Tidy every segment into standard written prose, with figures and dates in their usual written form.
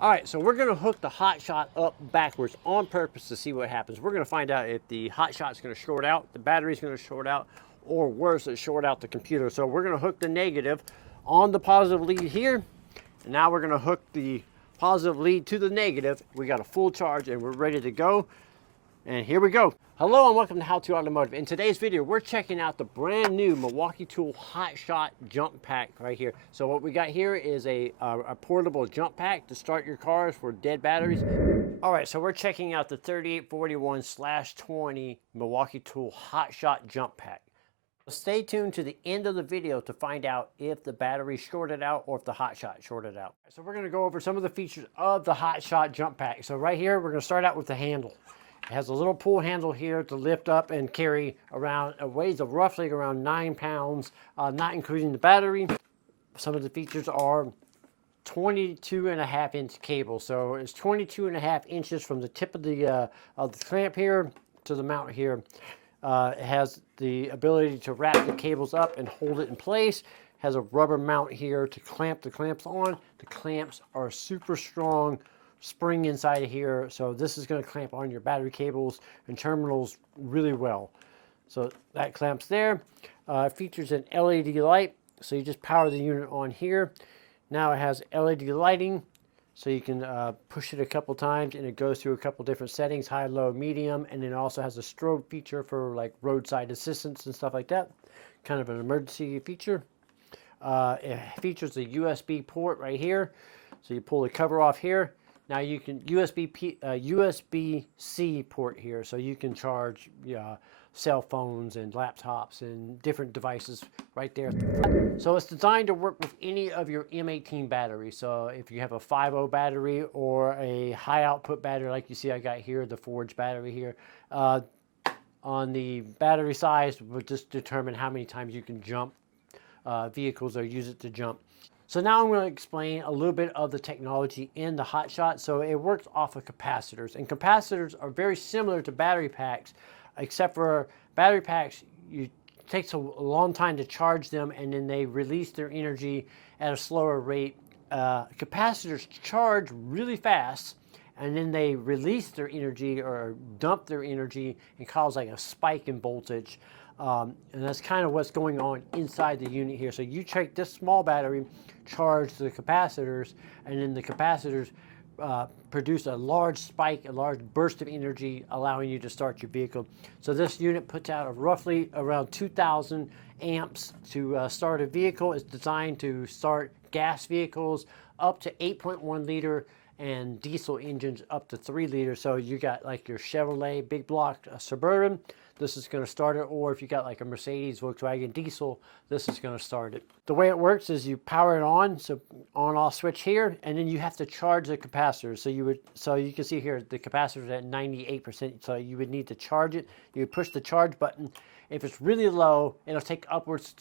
All right, so we're gonna hook the hot shot up backwards on purpose to see what happens. We're gonna find out if the hot shot's gonna short out, the battery's gonna short out, or worse, it short out the computer. So we're gonna hook the negative on the positive lead here, and now we're gonna hook the positive lead to the negative. We got a full charge and we're ready to go. And here we go. Hello and welcome to How To Automotive. In today's video, we're checking out the brand new Milwaukee Tool Hotshot jump pack right here. So what we got here is a portable jump pack to start your cars for dead batteries. All right, so we're checking out the 3841/20 Milwaukee Tool Hotshot jump pack. Stay tuned to the end of the video to find out if the battery shorted out or if the hot shot shorted out. So we're gonna go over some of the features of the hot shot jump pack. So right here, we're gonna start out with the handle. It has a little pull handle here to lift up and carry around, it weighs roughly around 9 pounds, not including the battery. Some of the features are 22.5-inch cable. So it's 22.5 inches from the tip of the clamp here to the mount here. It has the ability to wrap the cables up and hold it in place. Has a rubber mount here to clamp the clamps on. The clamps are super strong spring inside of here, so this is going to clamp on your battery cables and terminals really well. So that clamps there. It features an LED light, so you just power the unit on here. Now it has LED lighting, so you can push it a couple times and it goes through a couple different settings, high, low, medium, and it also has a strobe feature for like roadside assistance and stuff like that, kind of an emergency feature. It features a USB port right here, so you pull the cover off here. Now you can USB-C port here, so you can charge cell phones and laptops and different devices right there. So it's designed to work with any of your M18 batteries. So if you have a 5.0 battery or a high output battery, like you see I got here, the Forge battery here, on the battery size will just determine how many times you can jump vehicles or use it to jump. So now I'm going to explain a little bit of the technology in the Hotshot. So it works off of capacitors, and capacitors are very similar to battery packs, except for battery packs, it takes a long time to charge them and then they release their energy at a slower rate. Capacitors charge really fast and then they release their energy or dump their energy and cause like a spike in voltage. And that's kind of what's going on inside the unit here. So you take this small battery, charge the capacitors, and then the capacitors produce a large spike, a large burst of energy, allowing you to start your vehicle. So this unit puts out roughly around 2,000 amps to start a vehicle. It's designed to start gas vehicles up to 8.1 liter and diesel engines up to 3 liters. So you got like your Chevrolet big block Suburban, this is going to start it, or if you got like a Mercedes, Volkswagen diesel, this is going to start it. The way it works is you power it on, so on-off switch here, and then you have to charge the capacitor. So you can see here the capacitor is at 98%, so you would need to charge it. You would push the charge button. If it's really low, it'll take upwards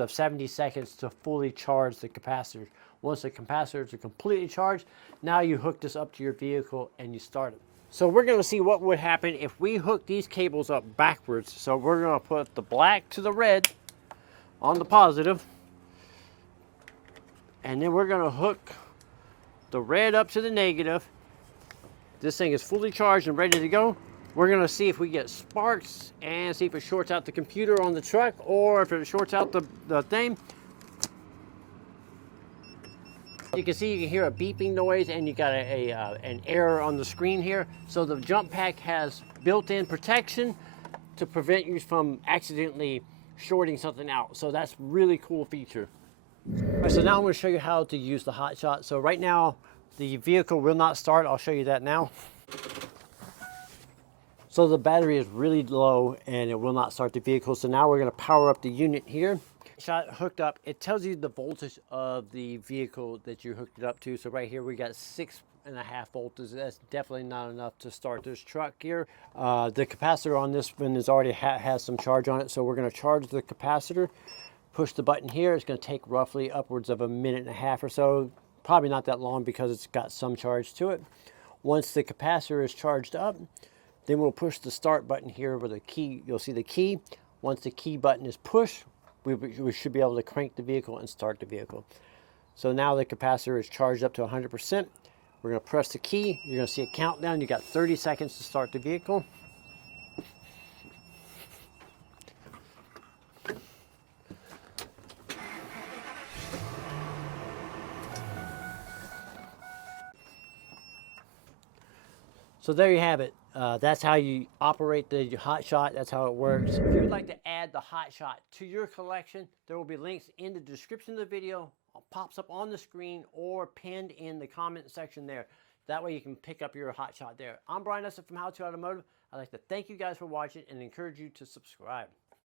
of 70 seconds to fully charge the capacitors. Once the capacitors are completely charged, now you hook this up to your vehicle and you start it. So we're going to see what would happen if we hook these cables up backwards. So we're going to put the black to the red on the positive, and then we're going to hook the red up to the negative. This thing is fully charged and ready to go. We're going to see if we get sparks and see if it shorts out the computer on the truck or if it shorts out the thing. You can see, you can hear a beeping noise and you got an error on the screen here. So the jump pack has built-in protection to prevent you from accidentally shorting something out. So that's really cool feature. All right, so now I'm going to show you how to use the Hotshot. So right now the vehicle will not start. I'll show you that now. So the battery is really low and it will not start the vehicle. So now we're going to power up the unit here. Shot hooked up, it tells you the voltage of the vehicle that you hooked it up to. So right here we got 6.5 volts. That's definitely not enough to start this truck here. The capacitor on this one is already has some charge on it, so we're going to charge the capacitor. Push the button here. It's going to take roughly upwards of 1.5 minutes or so. Probably not that long because it's got some charge to it. Once the capacitor is charged up, then we'll push the start button here with a key. You'll see the key. Once the key button is pushed, we should be able to crank the vehicle and start the vehicle. So now the capacitor is charged up to 100%. We're going to press the key. You're going to see a countdown. You got 30 seconds to start the vehicle. So there you have it. That's how you operate the Hotshot. That's how it works. If you would like to add the Hotshot to your collection, there will be links in the description of the video, pops up on the screen, or pinned in the comment section there. That way you can pick up your Hotshot there. I'm Brian Eslick from How to Automotive. I'd like to thank you guys for watching and encourage you to subscribe.